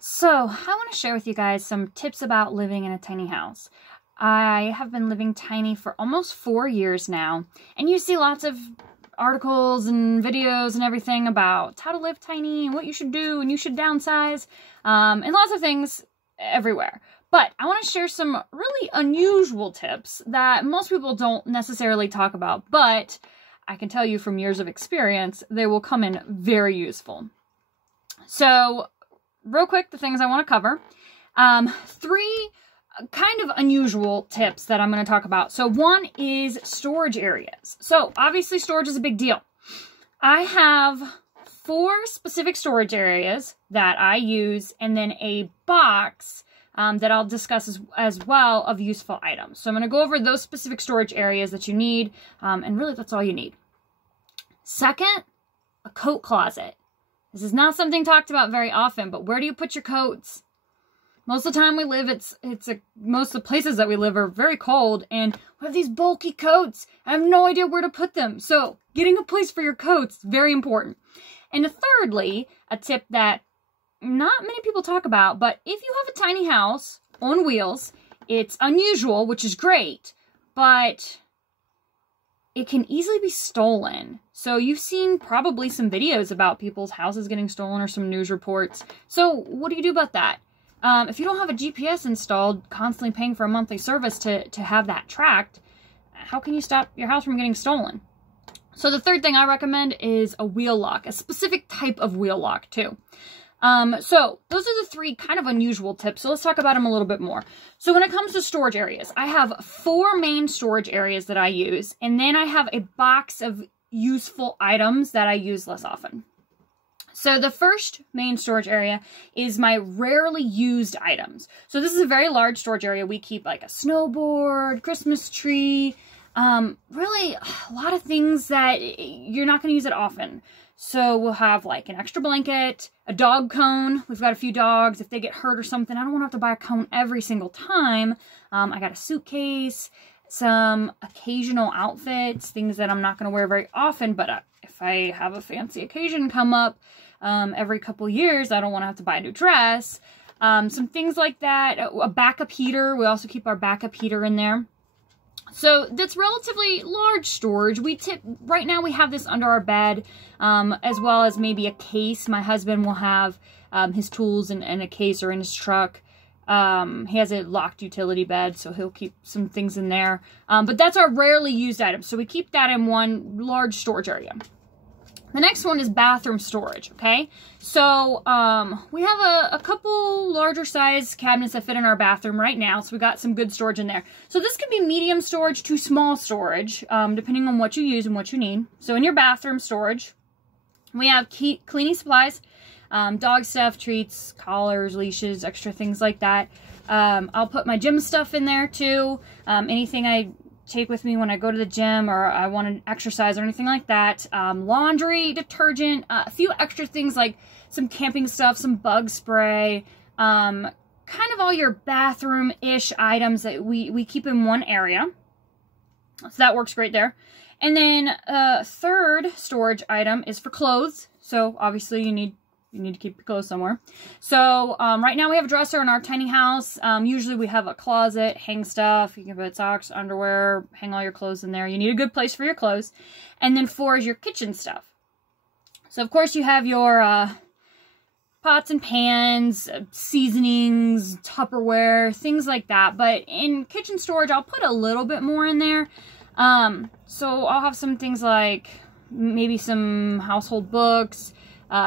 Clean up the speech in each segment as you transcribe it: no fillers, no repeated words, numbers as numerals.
So, I want to share with you guys some tips about living in a tiny house. I have been living tiny for almost 4 years now, and you see lots of articles and videos and everything about how to live tiny and what you should do and you should downsize, and lots of things everywhere. But I want to share some really unusual tips that most people don't necessarily talk about, but I can tell you from years of experience, they will come in very useful. So, real quick, the things I want to cover. 3 kind of unusual tips that I'm going to talk about. So one is storage areas. So obviously storage is a big deal. I have 4 specific storage areas that I use, and then a box that I'll discuss as well of useful items. So I'm going to go over those specific storage areas that you need, and really that's all you need. Second, a coat closet. This is not something talked about very often, but where do you put your coats? Most of the time we live, most of the places that we live are very cold, and we have these bulky coats. I have no idea where to put them. So getting a place for your coats, very important. And thirdly, a tip that not many people talk about, but if you have a tiny house on wheels, it's unusual, which is great, but it can easily be stolen. So you've seen probably some videos about people's houses getting stolen or some news reports. So what do you do about that? If you don't have a GPS installed, constantly paying for a monthly service to have that tracked, how can you stop your house from getting stolen? So the third thing I recommend is a wheel lock, a specific type of wheel lock too. So those are the 3 kind of unusual tips. So let's talk about them a little bit more. So when it comes to storage areas, I have 4 main storage areas that I use, and then I have a box of useful items that I use less often. So the first main storage area is my rarely used items. So this is a very large storage area. We keep like a snowboard, Christmas tree, really a lot of things that you're not going to use it often. So we'll have like an extra blanket, a dog cone. We've got a few dogs. If they get hurt or something, I don't want to have to buy a cone every single time. I got a suitcase, some occasional outfits, things that I'm not going to wear very often, but if I have a fancy occasion come up every couple years, I don't want to have to buy a new dress. Some things like that. A backup heater. We also keep our backup heater in there. So that's relatively large storage. Right now we have this under our bed, as well as maybe a case. My husband will have his tools in a case or in his truck. He has a locked utility bed, so he'll keep some things in there. But that's our rarely used items. So we keep that in one large storage area. The next one is bathroom storage, okay? So, we have a couple larger size cabinets that fit in our bathroom right now, so we got some good storage in there. So this could be medium storage to small storage, depending on what you use and what you need. So in your bathroom storage, we have cleaning supplies, dog stuff, treats, collars, leashes, extra things like that. I'll put my gym stuff in there too, anything I take with me when I go to the gym or I want to exercise or anything like that. Laundry, detergent, a few extra things like some camping stuff, some bug spray, kind of all your bathroom-ish items that we keep in one area. So that works great there. And then third storage item is for clothes. So obviously you need to keep your clothes somewhere. So right now we have a dresser in our tiny house. Usually we have a closet, hang stuff. You can put socks, underwear, hang all your clothes in there. You need a good place for your clothes. And then 4 is your kitchen stuff. So of course you have your pots and pans, seasonings, Tupperware, things like that. But in kitchen storage, I'll put a little bit more in there. So I'll have some things like maybe some household books,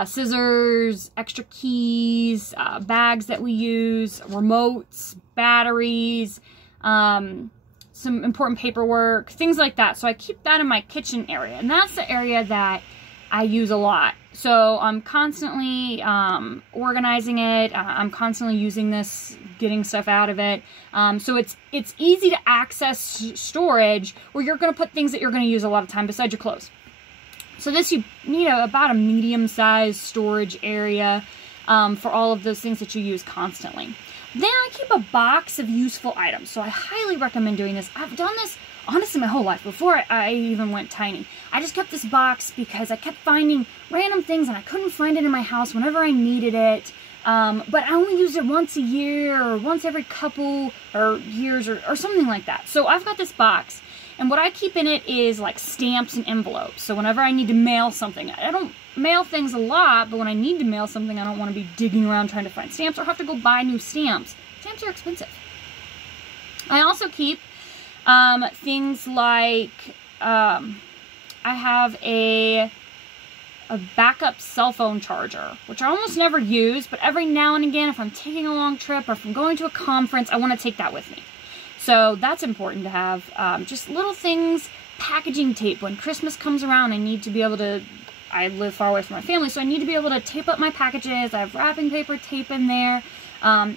scissors, extra keys, bags that we use, remotes, batteries, some important paperwork, things like that. So I keep that in my kitchen area, and that's the area that I use a lot. So I'm constantly organizing it. I'm constantly using this, getting stuff out of it. So it's easy to access storage where you're going to put things that you're going to use a lot of time besides your clothes. So this, you need about a medium-sized storage area for all of those things that you use constantly. Then I keep a box of useful items. So I highly recommend doing this. I've done this, honestly, my whole life. Before I even went tiny. I just kept this box because I kept finding random things and I couldn't find it in my house whenever I needed it. but I only use it once a year or once every couple or years or something like that. So I've got this box, and what I keep in it is like stamps and envelopes. So whenever I need to mail something, I don't mail things a lot, but when I need to mail something, I don't want to be digging around trying to find stamps or have to go buy new stamps. Stamps are expensive. I also keep things like, I have a backup cell phone charger, which I almost never use, but every now and again, if I'm taking a long trip or if I'm going to a conference, I want to take that with me. So that's important to have. Just little things, packaging tape. When Christmas comes around, I need to be able to, I live far away from my family, so I need to be able to tape up my packages. I have wrapping paper tape in there.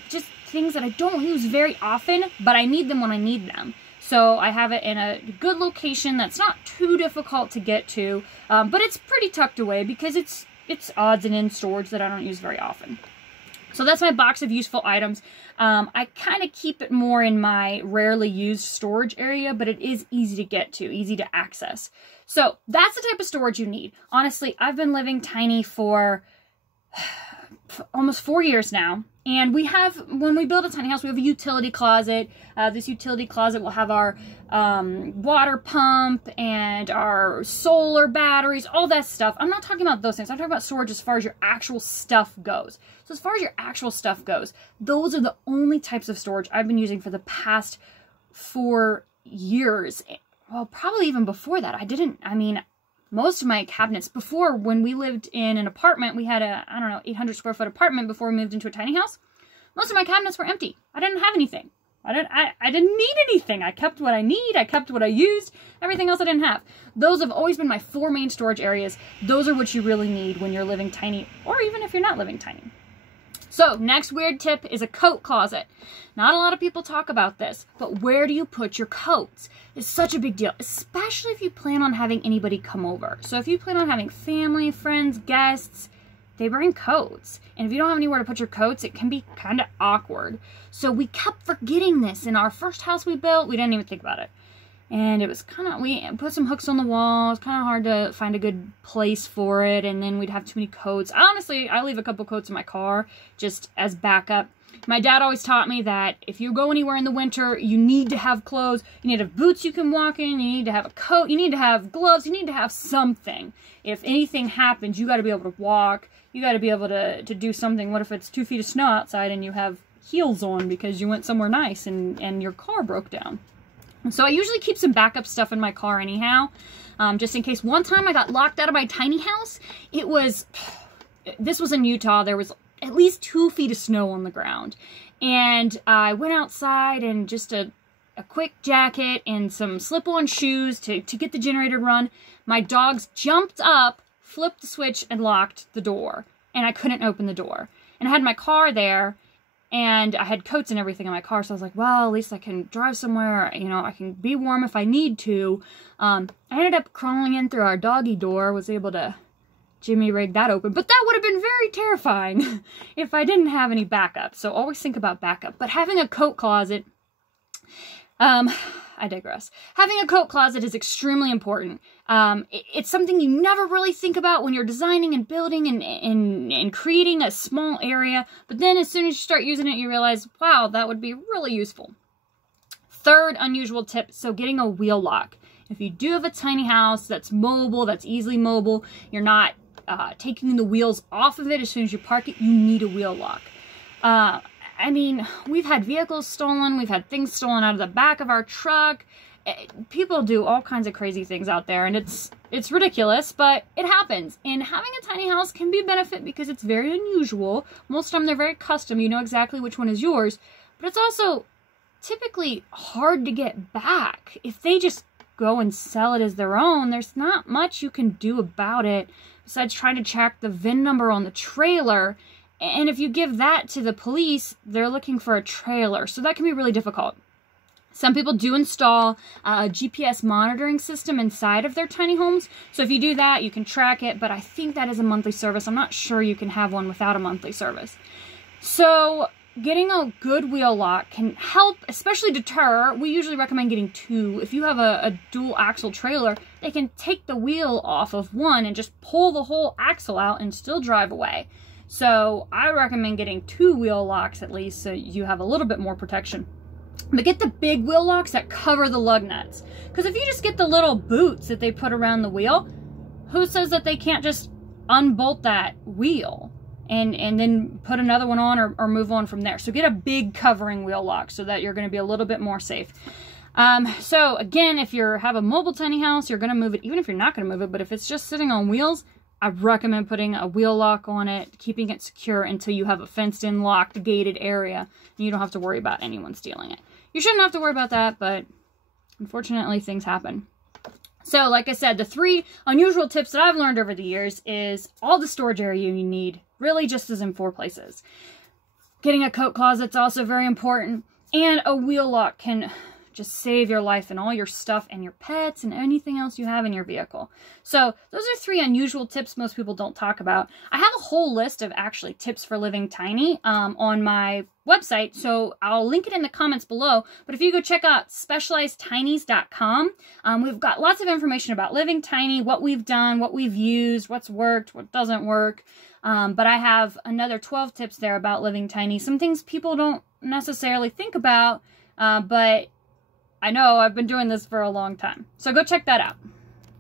Just things that I don't use very often, but I need them when I need them. So I have it in a good location that's not too difficult to get to, but it's pretty tucked away because it's odds and ends storage that I don't use very often. So that's my box of useful items. I kind of keep it more in my rarely used storage area, but it is easy to get to, easy to access. So that's the type of storage you need. Honestly, I've been living tiny for almost 4 years now. And we have, when we build a tiny house, we have a utility closet. This utility closet will have our water pump and our solar batteries, all that stuff. I'm not talking about those things. I'm talking about storage as far as your actual stuff goes. So as far as your actual stuff goes, those are the only types of storage I've been using for the past 4 years. Well, probably even before that. Most of my cabinets, before, when we lived in an apartment, we had a, 800 square foot apartment before we moved into a tiny house. Most of my cabinets were empty. I didn't have anything. I didn't need anything. I kept what I need. I kept what I used. Everything else I didn't have. Those have always been my 4 main storage areas. Those are what you really need when you're living tiny, or even if you're not living tiny. So, next weird tip is a coat closet. Not a lot of people talk about this, but where do you put your coats? It's such a big deal, especially if you plan on having anybody come over. So if you plan on having family, friends, guests, they bring coats. And if you don't have anywhere to put your coats, it can be kind of awkward. So we kept forgetting this. In our first house we built, we didn't even think about it. And it was kind of, we put some hooks on the wall. It's kind of hard to find a good place for it. And then we'd have too many coats. Honestly, I leave a couple coats in my car just as backup. My dad always taught me that if you go anywhere in the winter, you need to have clothes. You need to have boots you can walk in. You need to have a coat. You need to have gloves. You need to have something. If anything happens, you got to be able to walk. You got to be able to do something. What if it's 2 feet of snow outside and you have heels on because you went somewhere nice and your car broke down? So I usually keep some backup stuff in my car anyhow, just in case. One time I got locked out of my tiny house. This was in Utah. There was at least 2 feet of snow on the ground. And I went outside and just a quick jacket and some slip-on shoes to get the generator run. My dogs jumped up, flipped the switch, and locked the door. And I couldn't open the door. And I had my car there. And I had coats and everything in my car, so I was like, well, at least I can drive somewhere, I can be warm if I need to. I ended up crawling in through our doggy door, was able to jimmy rig that open. But that would have been very terrifying if I didn't have any backup. So always think about backup. But having a coat closet, I digress. Having a coat closet is extremely important. It's something you never really think about when you're designing and building and creating a small area. But then as soon as you start using it, you realize, wow, that would be really useful. Third unusual tip, so getting a wheel lock. If you do have a tiny house that's mobile, that's easily mobile, you're not taking the wheels off of it as soon as you park it, you need a wheel lock. We've had vehicles stolen. We've had things stolen out of the back of our truck. People do all kinds of crazy things out there, and it's ridiculous, but it happens. And having a tiny house can be a benefit because it's very unusual. Most of the time, they're very custom. You know exactly which one is yours, but it's also typically hard to get back. If they just go and sell it as their own, there's not much you can do about it besides trying to track the VIN number on the trailer. And if you give that to the police, they're looking for a trailer. So that can be really difficult. Some people do install a GPS monitoring system inside of their tiny homes. So if you do that, you can track it. But I think that is a monthly service. I'm not sure you can have one without a monthly service. So getting a good wheel lock can help, especially deter. We usually recommend getting 2. If you have a dual axle trailer, they can take the wheel off of one and just pull the whole axle out and still drive away. So I recommend getting 2 wheel locks at least, so you have a little bit more protection. But get the big wheel locks that cover the lug nuts. Because if you just get the little boots that they put around the wheel, who says that they can't just unbolt that wheel and then put another one on or move on from there? So get a big covering wheel lock so that you're going to be a little bit more safe. So again, if you have a mobile tiny house, you're going to move it, even if you're not going to move it, but if it's just sitting on wheels, I recommend putting a wheel lock on it, keeping it secure until you have a fenced-in, locked, gated area, and you don't have to worry about anyone stealing it. You shouldn't have to worry about that, but unfortunately things happen. So like I said, the 3 unusual tips that I've learned over the years is all the storage area you need really just is in 4 places. Getting a coat closet's also very important, and a wheel lock can just save your life and all your stuff and your pets and anything else you have in your vehicle. So those are 3 unusual tips most people don't talk about. I have a whole list of actually tips for living tiny on my website, so I'll link it in the comments below. But if you go check out specializedtinies.com, we've got lots of information about living tiny, what we've done, what we've used, what's worked, what doesn't work. But I have another 12 tips there about living tiny. Some things people don't necessarily think about, but I know I've been doing this for a long time. So go check that out.